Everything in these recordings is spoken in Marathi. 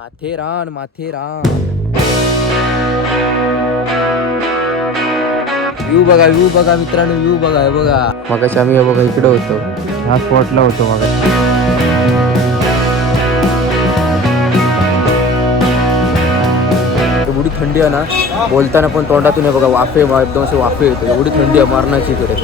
माथेरान माथेरान व्ह्यू बघा मित्रांनो, व्ह्यू बघा. हे बघा मगाशी आम्ही हे बघा इकडे होतो, ह्या स्पॉटला होतो मग. एवढी थंडी आहे ना, बोलताना पण तोंडातून हे बघा वाफे एकदम असे वाफे येतो. एवढी थंडी आहे मारणाची इकडे.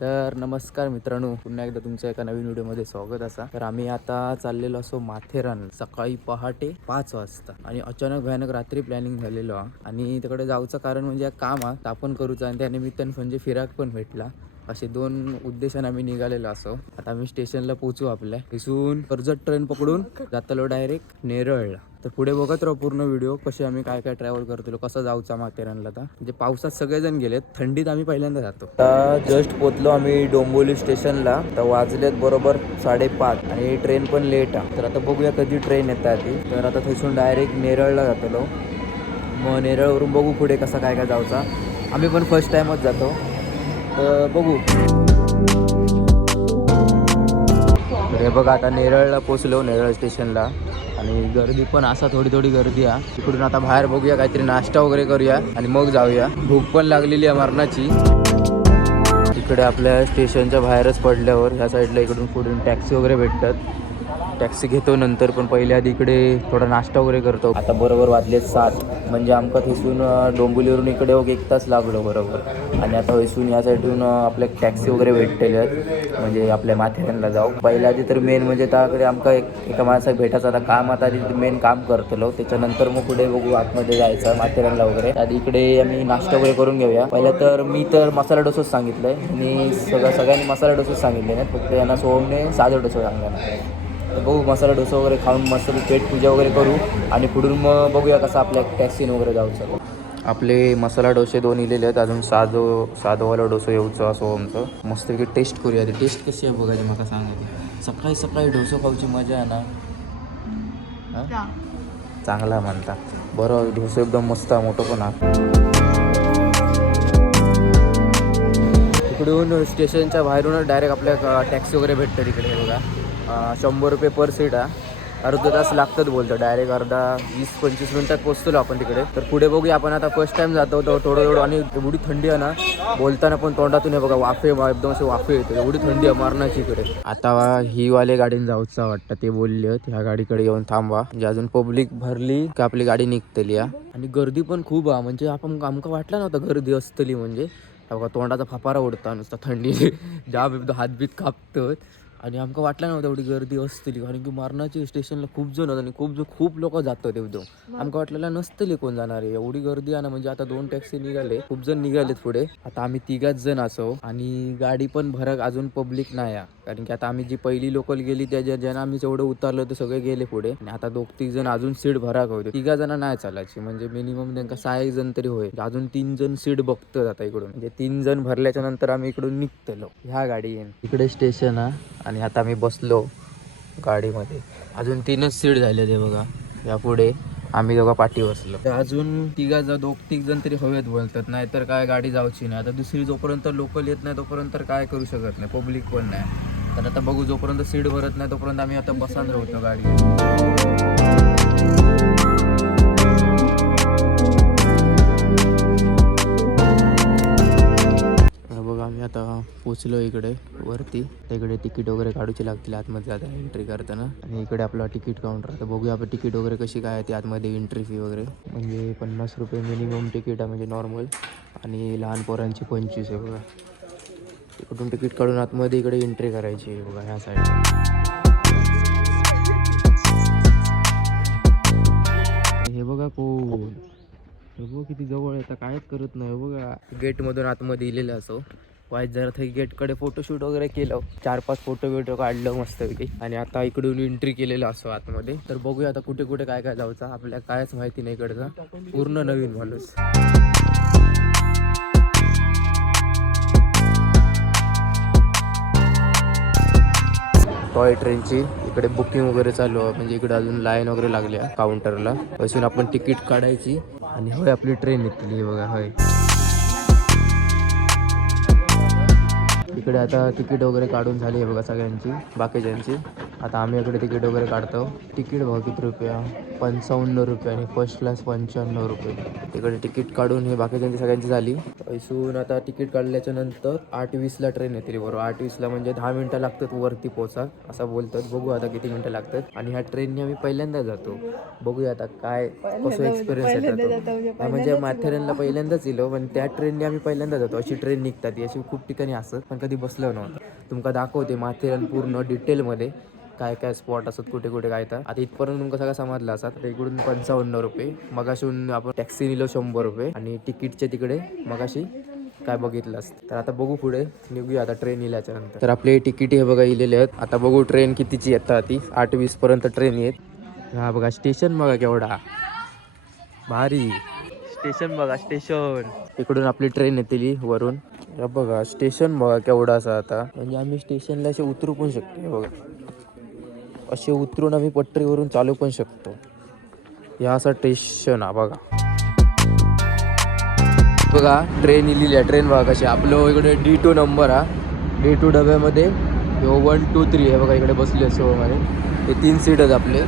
तर नमस्कार मित्रांनो, पुन्हा एकदा तुमच्या एका नवीन व्हिडिओमध्ये स्वागत असा. तर आम्ही आता चाललेलो असो माथेरान, सकाळी पहाटे 5 वाजता. आणि अचानक भयानक रात्री प्लॅनिंग झालेलो आणि तिकडे जाऊचं कारण म्हणजे काम आहे आपण करूचं, आणि त्यानिमित्तानं म्हणजे फिराक पण भेटला. असे 2 उद्देशाने आम्ही निघालेलो असो. आता आम्ही स्टेशनला पोहोचू. आपल्या इथून कर्जत ट्रेन पकडून जातलो डायरेक्ट नेरळला. तर पुढे बघत राहू पूर्ण व्हिडिओ, कसे आम्ही काय काय ट्रॅव्हल करतो, कसं जाऊचा माथेरानला. आता म्हणजे पावसात सगळेजण गेलेत, थंडीत आम्ही पहिल्यांदा जातो. आता जस्ट पोचलो आम्ही डोंबिवली स्टेशनला. तर वाजलेत बरोबर 5:30 आणि ट्रेन पण लेट आहे. तर आता बघूया कधी ट्रेन येतात ती. तर आता तिथून डायरेक्ट नेरळला जातलो. मग नेरळवरून बघू पुढे कसं काय काय जाऊचा. आम्ही पण फर्स्ट टाइमच जातो, तर बघू. हे बघा आता नेरळला पोचलो, नेरळ स्टेशनला. आणि गर्दी पण असा थोडी गर्दी आहे. तिकडून आता बाहेर बघूया, काहीतरी नाश्ता वगैरे करूया आणि मग जाऊया. भूक पण लागलेली आहे मरणाची. इकडे आपल्या स्टेशनच्या बाहेरच पडल्यावर ह्या साईडला इकडून पुढून टॅक्सी वगैरे भेटतात. टॅक्सी घेतो नंतर, पण पहिले आधी इकडे थोडा नाश्ता वगैरे करतो. आता बरोबर वाजले 7, म्हणजे आमका तिथून डोंबिवलीवरून इकडे 1 तास लागलो बरोबर. आणि आता इथून या साईडून आपल्या टॅक्सी वगैरे भेटलेले आहेत, म्हणजे आपल्या माथेरानला जाऊ. पहिल्या आधी तर मेन म्हणजे त्याकडे आमका एका माणसाला भेटायचं. आता काम आता आधी मेन काम करतलो, त्याच्यानंतर मग पुढे बघू आतमध्ये जायचं माथेरानला वगैरे. आधी इकडे आम्ही नाश्ता वगैरे करून घेऊया. पहिला तर मी तर मसाला डोसाच सांगितलंय आणि सगळ्यांनी मसाला डोसाच सांगितले नाही, फक्त यांना सोमने साधा डोसा सांगला. तर बघू मसाला डोसा वगैरे खाऊन मस्त पेट पूजा वगैरे करू आणि पुढून मग बघूया कसं आपल्या टॅक्सीने वगैरे जाऊचं. आपले मसाला डोसे 2 इलेले आहेत, अजून साधंवाला डोसा येऊचं असो आमचं. मस्तपैकी टेस्ट करूया. ती टेस्ट कशी आहे बघायची मला सांगायची. सकाळी सकाळी डोसा खाऊची मजा आहे ना. चांगला म्हणता बरं. डोसा एकदम मस्त आहे, मोठं पण आहे. इकडून स्टेशनच्या बाहेरूनच डायरेक्ट आपल्या टॅक्सी वगैरे भेटतं तिकडे. बघा 100 रुपये पर सीट आहे. अर्धा तास लागतात बोलतो, डायरेक्ट अर्धा 20-25 मिनिटात पोचतो आपण तिकडे. तर पुढे बघूया. आपण आता फर्स्ट टाइम जातो तर थोडं आणि एवढी थंडी आहे ना, बोलताना पण तोंडातून हे बघा वाफे एकदम असे वाफे येते. एवढी थंडी आहे मारणाची इकडे. आता ही वाले गाडीने जाऊचं वाटतं, ते बोलले ह्या गाडीकडे येऊन थांबवा, म्हणजे अजून पब्लिक भरली की आपली गाडी निघतली. आणि गर्दी पण खूप आहे, म्हणजे आपण आमका वाटलं नव्हतं गर्दी असतली. म्हणजे बघा तोंडाचा फापारा उडता नुसता थंडी जाम एकदम हातबीत कापतात. आणि आमका वाटलं नव्हतं एवढी गर्दी असतली, कारण की मारणाची स्टेशनला खूप जण होतं आणि खूप लोक जातात एकदम. आमका वाटलेलं नसतली कोण जाणार आहे, एवढी गर्दी आहे ना. म्हणजे आता 2 टॅक्सी निघाले, खूप जण निघालेत पुढे. आता आम्ही 3 जण असो आणि गाडी पण भरक अजून पब्लिक नाही आहे, कारण की आता आम्ही जी पहिली लोकल गेली त्या ज्यांना आम्ही जेवढं उतरलो ते सगळे गेले पुढे. आणि आता 2-3 जण अजून सीट भराक होते. 3 जण नाही चालायची, म्हणजे मिनिमम त्यांना 6 जण तरी होईल. अजून 3 जण सीट बघतात आता इकडून. म्हणजे 3 जण भरल्याच्या नंतर आम्ही इकडून निघतलो. ह्या गाडी येईन इकडे स्टेशन आहे. आणि आता मी बसलो गाडीमध्ये. अजून 3च सीट झाले ते बघा. या पुढे आम्ही दोघा पाठी बसलो. अजून 2-3 जण तरी हवेत बोलतात, नाहीतर काय गाडी जाऊची नाही. आता दुसरी जोपर्यंत लोकल येत नाही तोपर्यंत काय करू शकत नाही, पब्लिक पण नाही. तर आता बघू, जोपर्यंत सीट भरत नाही तोपर्यंत आम्ही आता बसायला राहतो गाडी. आम्ही आता पोचलो इकडे वरती. इकडे तिकीट वगैरे काढूची लागतील आतमध्ये जाता एंट्री करताना. आणि इकडे आपला तिकीट काउंटर. आता बघूया आपण तिकीट वगैरे कशी काय आहे ते आतमध्ये. एंट्री फी वगैरे म्हणजे 50 रुपये मिनिमम तिकीट आहे, म्हणजे नॉर्मल. आणि लहान पोरांची 25 आहे बघा. इकडून तिकीट काढून आतमध्ये इकडे एंट्री करायची आहे बघा, ह्या साईडला. हे बघा कोण, हे बघ किती जवळ आहे, कायच करत नाही बघा. गेटमधून आतमध्ये इलेलं असो वाईट. जरा ते गेटकडे फोटोशूट वगैरे केलं, 4-5 फोटो काढलं मस्तपैकी. आणि आता इकडून एंट्री केलेलं असो आतमध्ये. तर बघूया आता कुठे कुठे काय काय जाऊचा, आपल्याला कायच माहिती नाही इकडचा. पूर्ण नवीन माणूस. टॉय ट्रेनची इकडे बुकिंग वगैरे चालू आहे, म्हणजे इकडे अजून लाईन वगैरे लागली आहे काउंटरला. असून आपण तिकीट काढायची आणि होय आपली ट्रेन येतली बघा. होय इकडे आता तिकीट वगैरे काढून झाली आहे बघा सगळ्यांची बाकीच्यांची. आता आम्ही इकडे तिकीट वगैरे काढतो. तिकीट बघा किती रुपया, 55 रुपये आणि फर्स्ट क्लास 95 रुपये. तिकडे तिकीट काढून हे बाकीच्यांची सगळ्यांची झाली. इसून आता तिकीट काढल्याच्या नंतर 8:20ला ट्रेन येते बरोबर. 8:20ला म्हणजे 10 मिनटं लागतात वरती पोचा असं बोलतात. बघू आता किती मिनटं लागतात. आणि ह्या ट्रेनने आम्ही पहिल्यांदा जातो. बघूया आता काय कसं एक्सपिरियन्स येतो. म्हणजे माथेरानला पहिल्यांदाच इलो, पण त्या ट्रेनने आम्ही पहिल्यांदा जातो. अशी ट्रेन निघतात ती, अशी खूप ठिकाणी असत पण कधी बसलो नव्हतं. तुमका दाखवते माथेरान पूर्ण डिटेलमध्ये काय काय स्पॉट असत, कुठे कुठे काय. तर आता इथपर्यंत तुमका सगळं समजलं असतात. तर इकडून 55 रुपये, मगाशून आपण टॅक्सी निलो 100 रुपये आणि तिकीटचे तिकडे मगाशी काय बघितलं असतं. तर आता बघू पुढे निघूया आता ट्रेन इल्याच्या नंतर. तर आपले तिकीट हे बघा इलेले आहेत. आता बघू ट्रेन कितीची येतात. ती 8:20 पर्यंत ट्रेन येत. हा बघा स्टेशन बघा केवढा भारी स्टेशन बघा स्टेशन. इकडून आपली ट्रेन येतेली वरून. हे बघा स्टेशन बघा केवढा असा. आता म्हणजे आम्ही स्टेशनला असे उतरू पण शकतो. हे बघा असे उतरून आम्ही पटरीवरून चालू पण शकतो. या असा स्टेशन हा बघा. बघा ट्रेन इलेली आहे. ट्रेन बघा कशी. आपलं इकडे D2 नंबर हा. D2 डब्यामध्ये 1, 2, 3 हे बघा इकडे बसले सोमध्ये. हे 3 सीट आहेत आपले.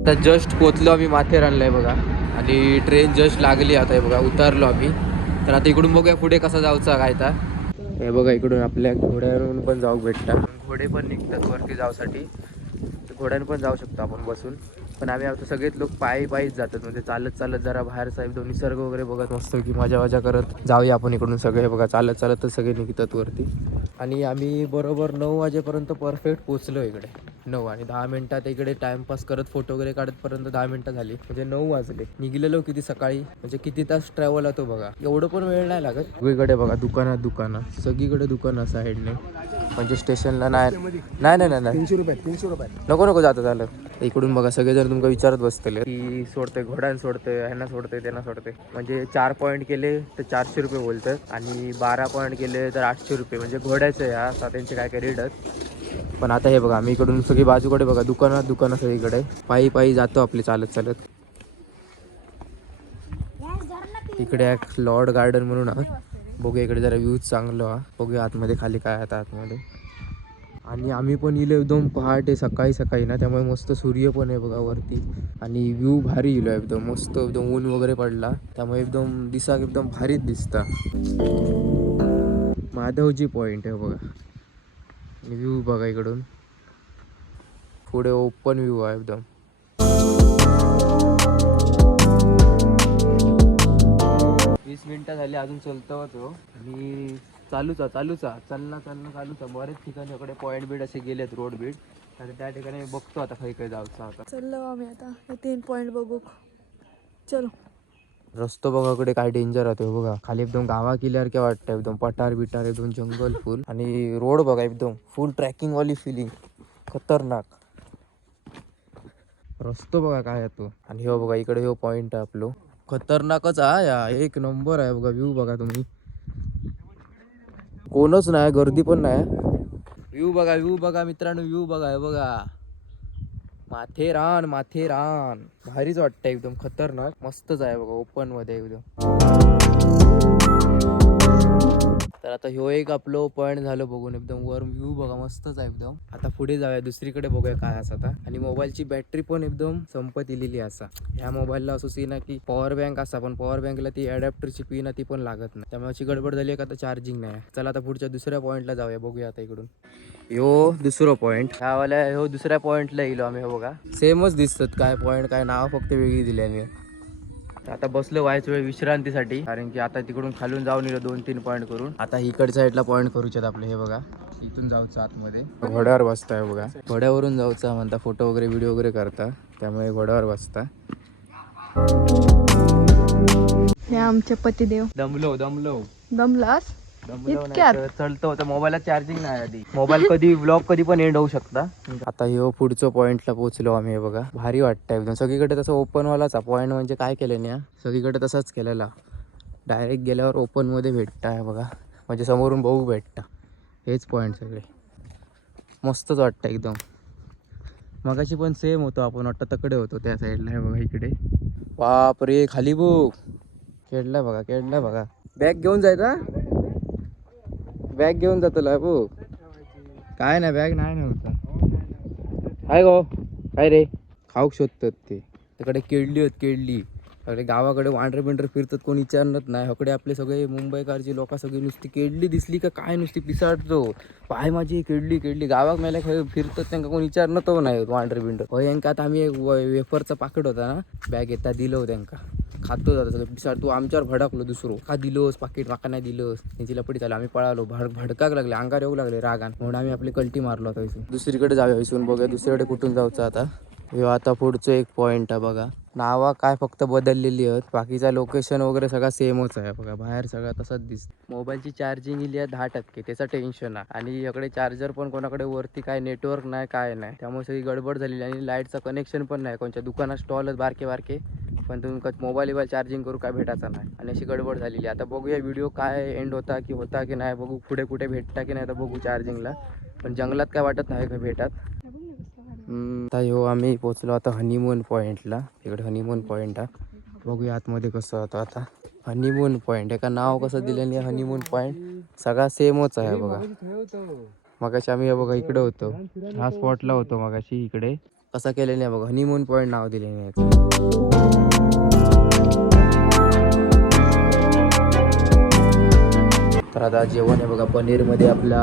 आता जस्ट पोचलो आम्ही माथेरानला आहे बघा. आणि ट्रेन जस्ट लागली आता. हे बघा उतरलो आम्ही. तर आता इकडून बघूया पुढे कसं जाऊचा काय. तर हे बघा इकडून आपल्या घोड्यावरून पण जाऊ भेटतात. घोडे पण निघतात वरती जाऊसाठी. घोड्यानं पण जाऊ शकतो आपण बसून. पण आम्ही आता सगळेच लोक पायीच जातात. म्हणजे चालत चालत जरा बाहेर साहेब निसर्ग वगैरे बघत मस्त की मजा करत जाऊया आपण इकडून सगळे. बघा चालत चालतच सगळे निघतात वरती. आणि आम्ही बरोबर 9 वाजेपर्यंत परफेक्ट पोचलो इकडे. 9 आणि 10 मिनिटात इकडे टाइमपास करत फोटो वगैरे काढत पर्यंत 10 मिनिटं झाली. म्हणजे 9 वाजले. निघलेलो किती सकाळी, म्हणजे किती तास ट्रॅव्हल होतो बघा. एवढं पण वेळ नाही लागत. सगळीकडे बघा दुकानं सगळीकडे दुकानं साईडने. म्हणजे स्टेशनला नाही 300 रुपये नको जातं झालं. इकडून बघा सगळेजण तुमका विचारत बसतले की सोडते घोड्यानं सोडते, ह्यांना सोडते त्यांना सोडते. म्हणजे 4 पॉईंट केले तर 400 रुपये बोलतात आणि 12 पॉईंट केले तर 800 रुपये. म्हणजे घोड्याचं ह्या त्यांचे काय रेट आहेत. पण आता हे बघा आम्ही इकडून सगळी बाजूकडे बघा दुकानं सगळीकडे. पायी जातो आपले चालत. इकडे एक लॉर्ड गार्डन म्हणून बघूया. इकडे जरा व्ह्यूज चांगलं हा. बघूया आतमध्ये खाली काय आता आतमध्ये. आणि आम्ही पण इलो एकदम पहाटे सकाळी ना, त्यामुळे मस्त सूर्य पण आहे बघा वरती. आणि व्ह्यू भारी इलो एकदम मस्त. एकदम ऊन वगैरे पडला त्यामुळे एकदम दिसाक एकदम भारीच दिसता. माधवजी पॉइंट आहे बघा. आणि व्ह्यू बघा इकडून पुढे ओपन व्ह्यू आहे एकदम. वीस मिनिटं झाली अजून चलतो तो. आणि चालूचा बरेच ठिकाणी इकडे पॉईंट बीट असे गेलेत रोड बीट. तर त्या ठिकाणी बघतो आता काही जाऊचं. आता चललो आम्ही आता 3 पॉईंट बघू. चलो. रस्तो बघा इकडे काय डेंजर होते बघा. खाली एकदम गावा केल्यावर काय वाटतं. एकदम पटार बिटार एकदम जंगल फुल. आणि रोड बघा एकदम फुल ट्रॅकिंग वाली फिलिंग खतरनाक. रस्तो बघा काय येतो. आणि हो बघा इकडे हो पॉइंट आहे आपलं. खतरनाकच आहे या. एक नंबर आहे बघा. व्ह्यू बघा तुम्ही. कोणच नाही, गर्दी पण नाही. व्ह्यू बघा मित्रांनो. व्ह्यू बघा हे बघा. माथेरान भारीच वाटतं एकदम खतरनाक. मस्तच आहे बघा ओपन मध्ये एकदम. तर आता ह्यो एक आपलं पॉईंट झालं बघून. एकदम वर व्ह्यू बघा मस्तच आहे एकदम. आता पुढे जाऊया दुसरीकडे बघूया काय असं आता. आणि मोबाईलची बॅटरी पण एकदम संपत इलेली असा. ह्या मोबाईलला असं सीन आहे की पॉवर बँक असा, पण पॉवर बँकला ती अडॅप्टरची पिन ती पण लागत नाही. त्यामुळे अशी गडबड झाली का आता चार्जिंग नाही. चला आता पुढच्या दुसऱ्या पॉईंटला जाऊया. बघूया आता इकडून. ह्यो दुसरा पॉईंट. ह्यावाल्या ह्यो दुसऱ्या पॉईंटला येलो आम्ही. हो बघा सेमच दिसतात. काय पॉईंट काय नाव फक्त वेगळी दिली आम्ही. आता बसलो व्हायच वेळ विश्रांतीसाठी. कारण की आता तिकडून खालून जाऊन येलो 2-3 पॉईंट करून. आता इकडच्या साईडला पॉईंट करूच्यात आपले. हे बघा इथून जाऊचं आतमध्ये. घोड्यावर बसताय बघा. घोड्यावरून जाऊचा म्हणता. फोटो वगैरे व्हिडिओ वगैरे करता त्यामुळे घोड्यावर बसता. हे आमचे पतिदेव. दमलास इतक्यात चलतो होतं. मोबाईलला चार्जिंग नाही आधी. मोबाईल कधी व्लॉग कधी पण एंड होऊ शकता. आता ह्यो पुढचं पॉईंटला पोहोचलो आम्ही. हे बघा भारी वाटतं एकदम. सगळीकडे तसं ओपन वालाचा पॉईंट. म्हणजे काय केलं नाही सगळीकडे तसंच केलेला. डायरेक्ट गेल्यावर ओपन मध्ये भेटता आहे बघा. म्हणजे समोरून बघू भेटता. हेच पॉईंट सगळे मस्तच वाटतं एकदम. मगाशी पण सेम होतो आपण वाटतं तकडे होतो त्या साईडला आहे बघा इकडे. बाप रे खाली बुक खेळला बघा खेळला बघा. बॅग घेऊन जायचा बॅग घेऊन जातो बुक काय नाही बॅग नाही नव्हता काय गो काय रे खाऊ शोधतात ते तिकडे केळली होत केळली सगळे गावाकडे वांडरे बिंडरे फिरतात कोण विचारत नाही हकडे आपले सगळे मुंबईकारची लोक सगळी नुसती केळली दिसली का काय नुसती पिसाळतो पाय माझी केळली केळली गावात मेल्या खेळ फिरतात त्यांना कोण विचारणं तो नाही वांडरे बिंडर हो यांका आता आम्ही एक वेफरचा पाकिट होता ना बॅग येता दिलं होतं त्यांका खातो जातं सगळं पिसाळ तू आमच्यावर भडकलो दुसरं का दिलोस पाकिट माका नाही दिलोस त्यांची लपडी चालू आम्ही पळालो भडकाक लागले अंगार येऊ लागले रागान म्हणून आम्ही आपली कल्टी मारलो आता इथून दुसरीकडे जाऊया इथून बघूया दुसरीकडे कुठून जायचं आता ह्यो आता पुढचं एक पॉईंट आहे बघा नावा काय फक्त बदललेली आहेत बाकीचा लोकेशन वगैरे सगळा सेमच आहे बघा बाहेर सगळं तसंच दिसतं मोबाईलची चार्जिंग इली आहे 10% त्याचं टेन्शन आहे आणि इकडे चार्जर पण कोणाकडे वरती काय नेटवर्क नाही काय नाही त्यामुळे सगळी गडबड झालेली आणि लाईटचं कनेक्शन पण नाही कोणत्या दुकानात स्टॉलच बारके बारके पण तुम्ही मोबाईल चार्जिंग करू काय भेटायचा नाही आणि अशी गडबड झालेली आता बघूया व्हिडिओ काय एंड होता की नाही बघू पुढे कुठे भेटता की नाही तर बघू चार्जिंगला पण जंगलात काय वाटत नाही का भेटत आता हो आम्ही पोचलो आता हनीमून पॉईंटला इकडे हनीमून पॉईंट आहे बघूया आतमध्ये कसं होतं आता हनीमून पॉईंट एका नाव कसं दिलं नाही हनीमून पॉईंट सगळा सेमच आहे बघा मगाशी आम्ही बघा इकडे होतो ह्या स्पॉटला होतो मगाशी इकडे कसं केलं नाही बघा हनीमून पॉईंट नाव दिले नाही तर आता जेवण आहे बघा पनीरमध्ये आपला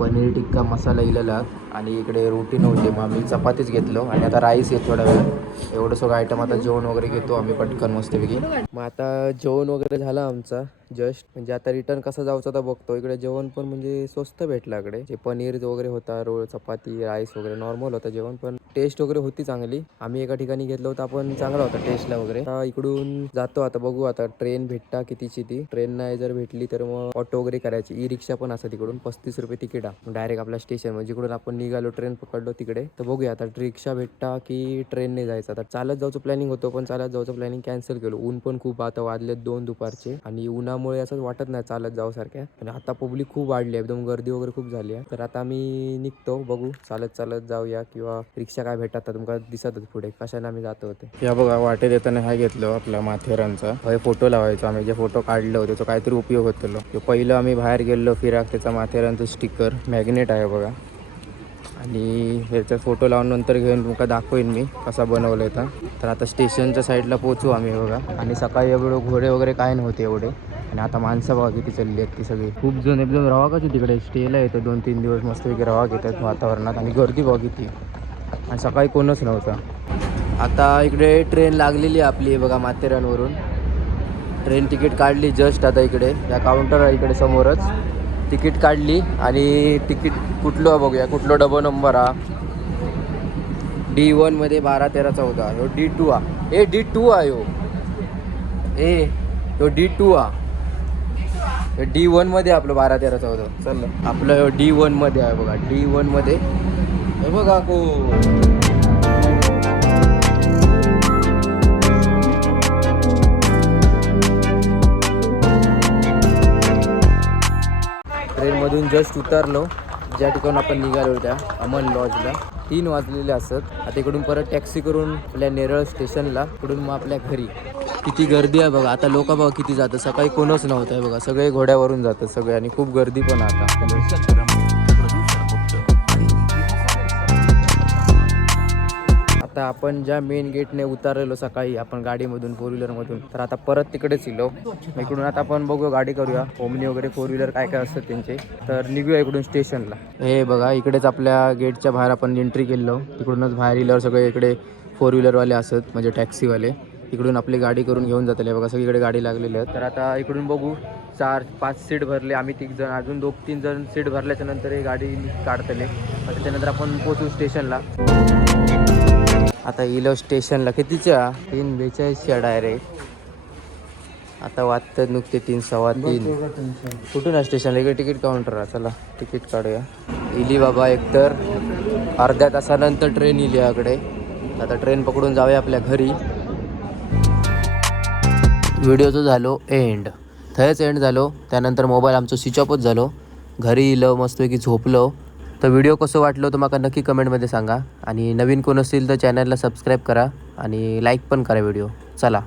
पनीर टिक्का मसाला इलेला आणि इकडे रोटी नव्हती मग आम्ही चपातीच घेतलो आणि आता राईस आहे थोडा वेळ एवढं सगळं आयटम आता जेवण वगैरे घेतो आम्ही पटकन मस्तपैकी मग आता जेवण वगैरे झालं आमचा जस्ट म्हणजे आता रिटर्न कसं जायचं तर बघतो इकडे जेवण पण म्हणजे स्वस्त भेटलं इकडे जे पनीर वगैरे होता रोळ चपाती राईस वगैरे नॉर्मल होता जेवण पण टेस्ट वगैरे होती चांगली आम्ही एका ठिकाणी घेतलं होतं आपण चांगला होता टेस्टला वगैरे आता इकडून जातो आता बघू आता ट्रेन भेटता कितीची ती ट्रेन नाही जर भेटली तर मग ऑटो वगैरे करायची ई रिक्षा पण असं तिकडून 35 रुपये तिकीट आहे डायरेक्ट आपल्या स्टेशन म्हणजे जिकडून आपण निघालो ट्रेन पकडलो तिकडे तर बघूया आता रिक्षा भेटता की ट्रेनने जायचं आता चालत जायचं प्लॅनिंग होतं पण चालत जायचं प्लॅनिंग कॅन्सल केलं ऊन पण खूप आता वाजले 2 दुपारचे आणि उन्हामुळे असं वाटत नाही चालत जाऊ सारख्या आणि आता पब्लिक खूप वाढली आहे एकदम गर्दी वगैरे खूप झाली आहे तर आता आम्ही निघतो बघू चालत जाऊया किंवा रिक्षा काय भेटतात तुमका दिसतच पुढे कशाने आम्ही जातो होते या बघा वाटेत येताना हा घेतलो आपला माथेरानचा फोटो लावायचा आम्ही जे फोटो काढलो त्याचा काहीतरी उपयोग होतो पहिलं आम्ही बाहेर गेलो फिराक त्याचा माथेरानचं स्टिकर मॅग्नेट आहे बघा आणि ह्याचा फोटो लावून नंतर घेऊन तुमका दाखवेन मी कसा बनवलं तर आता स्टेशनच्या साईडला पोहोचू आम्ही बघा आणि सकाळी एवढं घोडे वगैरे काय नव्हते एवढे आणि आता माणसं बघा किती चालली आहेत ती सगळी खूप जण एकदम रवा कशी तिकडे स्टेला येतं 2-3 दिवस मस्तपैकी रवा घेतात वातावरणात आणि गर्दी बघा किती आणि सकाळी कोणच नव्हतं आता इकडे ट्रेन लागलेली आपली बघा माथेरानवरून ट्रेन तिकीट काढली जस्ट आता इकडे या काउंटर आहे इकडे समोरच तिकीट काढली आणि तिकीट कुठलं बघूया कुठलं डबल नंबर हा D1 मध्ये 12-13-14 ह्यो D2 हा D2 हा ह्यो D2 हा D1 मध्ये आपलं 12-13-14 चल आपलं D1 मध्ये आहे बघा D1 मध्ये हे बघा को ट्रेनमधून जस्ट उतरलो ज्या ठिकाणी आपण निघालो त्या अमन लॉजला 3 वाजलेले असत आता इकडून परत टॅक्सी करून आपल्या नेरळ स्टेशनला इकडून मग आपल्या घरी किती गर्दी आहे बघा आता लोक बघा किती जातं सकाळी कोणच नव्हतं आहे बघा सगळे घोड्यावरून जातात सगळे आणि खूप गर्दी पण आता आता आपण ज्या मेन गेटने उतरलेलो सकाळी आपण गाडीमधून 4 व्हीलरमधून तर आता परत तिकडेच इलो इकडून आता आपण बघू गाडी करूया ओमनी वगैरे 4 व्हीलर काय काय असतात त्यांचे तर निघूया इकडून स्टेशनला हे बघा इकडेच आपल्या गेटच्या बाहेर आपण एंट्री केलो तिकडूनच बाहेर इल्यावर सगळे इकडे 4 व्हीलरवाले असत म्हणजे टॅक्सीवाले इकडून आपली गाडी करून घेऊन जातले बघा सगळीकडे गाडी लागलेली आहे तर आता इकडून बघू 4-5 सीट भरले आम्ही 3 जण अजून 2-3 जण सीट भरल्याच्या नंतर ही गाडी काढतले त्याच्यानंतर आपण पोहोचू स्टेशनला आता इलो स्टेशनला कितीच्या 3:42 डायरेक्ट आता वाजतात नुकते 3:15 कुठून आहे स्टेशनला इकडे तिकीट काउंटर आहे चला तिकीट काढूया इली बाबा एकतर अर्ध्या तासानंतर ट्रेन इली याकडे आता ट्रेन पकडून जाऊया आपल्या घरी व्हिडिओचं झालो एंड थंयच एंड झालो त्यानंतर मोबाईल आमचं स्विच ऑफच झालो घरी इलो मस्तपैकी झोपलो तर व्हिडिओ कसं वाटलं तुम्हाला नक्की कमेंटमध्ये सांगा आणि नवीन कोण असतील तर चॅनलला सबस्क्राईब करा आणि लाईक पण करा व्हिडिओ. चला.